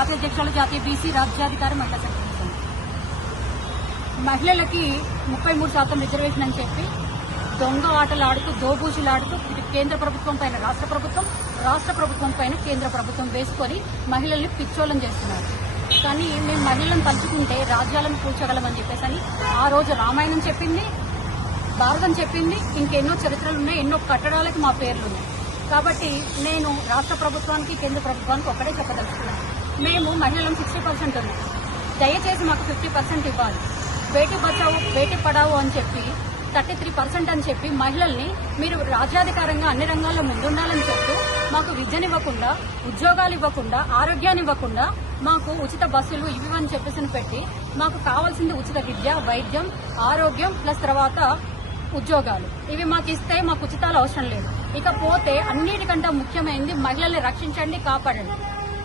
జాతీయ అధ్యక్షులు జాతీయ బీసీ రాజ్యాధికారి మహిళా సంఘం. మహిళలకి 33% రిజర్వేషన్ అని చెప్పి దొంగ ఆటలాడుతూ దోబూచులాడుతూ ఇటు కేంద్ర ప్రభుత్వం పైన రాష్ట్ర ప్రభుత్వం పైన కేంద్ర ప్రభుత్వం వేసుకొని మహిళల్ని పిచ్చోళం చేస్తున్నారు. కానీ మేము మహిళలను తలుచుకుంటే రాజ్యాలను కూర్చోగలమని చెప్పేసి అని ఆ రోజు రామాయణం చెప్పింది, భారతం చెప్పింది, ఇంకెన్నో చరిత్రలు ఉన్నాయి, ఎన్నో కట్టడాలకి మా పేర్లు ఉన్నాయి. కాబట్టి నేను రాష్ట్ర ప్రభుత్వానికి కేంద్ర ప్రభుత్వానికి ఒకటే చెప్పదలుచుకున్నాను. మేము మహిళలను 60% ఉన్నాం, దయచేసి మాకు 50% ఇవ్వాలి. బేటీ బచావో బేటీ పడావో అని చెప్పి 33% అని చెప్పి మహిళల్ని మీరు రాజ్యాధికారంగా అన్ని రంగాల్లో ముందుండాలని చెప్తూ మాకు విద్యనివ్వకుండా, ఉద్యోగాలు ఇవ్వకుండా, ఆరోగ్యాన్ని ఇవ్వకుండా, మాకు ఉచిత బస్సులు ఇవి అని చెప్పేసి పెట్టి మాకు కావాల్సింది ఉచిత విద్య, వైద్యం, ఆరోగ్యం ప్లస్ తర్వాత ఉద్యోగాలు ఇవి మాకు ఇస్తే మాకు ఉచితాలు అవసరం లేదు. ఇకపోతే అన్నిటికంటే ముఖ్యమైనది మహిళల్ని రక్షించండి, కాపాడండి.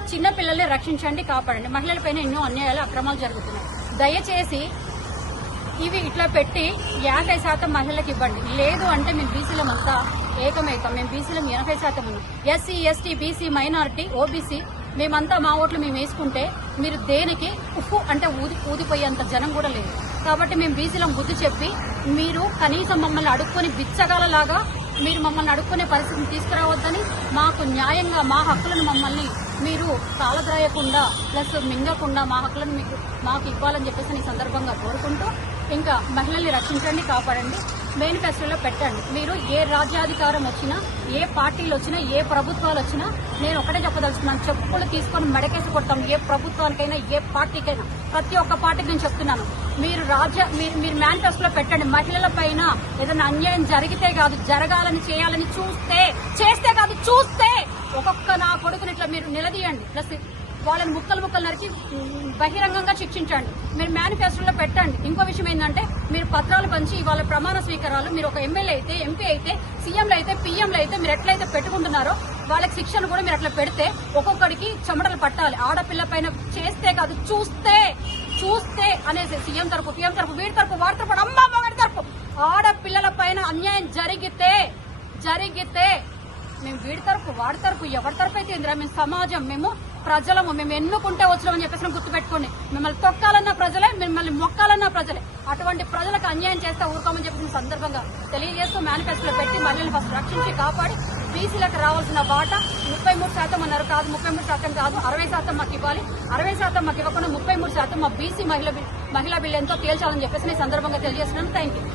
చిన్న పిల్లల్ని రక్షించండి, కాపాడండి. మహిళలపైన ఎన్నో అన్యాయాలు, అక్రమాలు జరుగుతున్నాయి. దయచేసి ఇవి ఇట్లా పెట్టి 50% మహిళలకు ఇవ్వండి. లేదు అంటే మేము బీసీలమంతా ఏకమవుతాం. మేము బీసీలం 80% ఉన్నాం. SC, ST, BC, minority, OBC మేమంతా మా ఓట్లు మేము వేసుకుంటే మీరు దేనికి ఉప్పు అంటే ఊదిపోయేంత జనం కూడా లేదు. కాబట్టి మేము బీసీలం బుద్ధి చెప్పి మీరు కనీసం మమ్మల్ని అడుక్కొని బిచ్చగాలలాగా మీరు మమ్మల్ని అడుక్కునే పరిస్థితిని తీసుకురావద్దని, మాకు న్యాయంగా మా హక్కులను మమ్మల్ని మీరు కాలద్రాయకుండా ప్లస్ మింగకుండా మా హక్కులను మాకు ఇవ్వాలని చెప్పేసి ఈ సందర్భంగా కోరుకుంటూ ఇంకా మహిళల్ని రక్షించండి, కాపాడండి. మేనిఫెస్టోలో పెట్టండి. మీరు ఏ రాజ్యాధికారం వచ్చినా, ఏ పార్టీలు వచ్చినా, ఏ ప్రభుత్వాలు వచ్చినా నేను ఒకటే చెప్పదలుచుకున్నాను, చెప్పులు తీసుకొని మెడకేసి కొడతాం. ఏ ప్రభుత్వానికైనా, ఏ పార్టీకైనా, ప్రతి ఒక్క పార్టీకి నేను చెప్తున్నాను. మీరు మేనిఫెస్టోలో పెట్టండి. మహిళల పైన ఏదైనా అన్యాయం జరిగితే కాదు, జరగాలని చేయాలని చేస్తే కాదు చూస్తే ఒక్కొక్క నా కొడుకుని ఇట్లా మీరు నిలదీయండి. ప్లస్ వాళ్ళని ముక్కలు నరికి బహిరంగంగా శిక్షించండి. మీరు మేనిఫెస్టోలో పెట్టండి. ఇంకో విషయం ఏంటంటే మీరు పత్రాలు పంచి వాళ్ళ ప్రమాణ స్వీకారాలు మీరు ఒక ఎమ్మెల్యే అయితే, ఎంపీ అయితే, సీఎంలు అయితే, పీఎంలు అయితే మీరు ఎట్లయితే పెట్టుకుంటున్నారో వాళ్ళకి శిక్షను కూడా మీరు అట్లా పెడితే ఒక్కొక్కడికి చెమటలు పట్టాలి. ఆడపిల్ల పైన చేస్తే కాదు చూస్తే అనేసి సీఎం తరపు, పీఎం తరపు, వీడి తరపు, వాడి తరపు, అమ్మ మగడి తరపు ఆడపిల్లల పైన అన్యాయం జరిగితే మేము వీడి తరపు, వాడి తరపు, ఎవరి తరపు అయితే మేము సమాజం, మేము ప్రజలము, మేము ఎన్నుకుంటే వచ్చినామని చెప్పేసి గుర్తుపెట్టుకోండి. మిమ్మల్ని తొక్కాలన్న ప్రజలే, మిమ్మల్ని మొక్కాలన్న ప్రజలే. అటువంటి ప్రజలకు అన్యాయం చేస్తే ఊరుకోమని చెప్పేసి సందర్భంగా తెలియజేస్తూ మేనిఫెస్టోలో పెట్టి మహిళలు ఫస్ట్ రక్షించి కాపాడి బీసీలకు రావాల్సిన వాటా 33% అన్నారు. కాదు 33% కాదు, 60% మాకు ఇవ్వాలి. 60% మాకు ఇవ్వకుండా 33% మా బీసీ మహిళా బిల్లు ఎంతో తేల్చాలని చెప్పేసి ఈ సందర్భంగా తెలియజేస్తున్నాను. Thank you.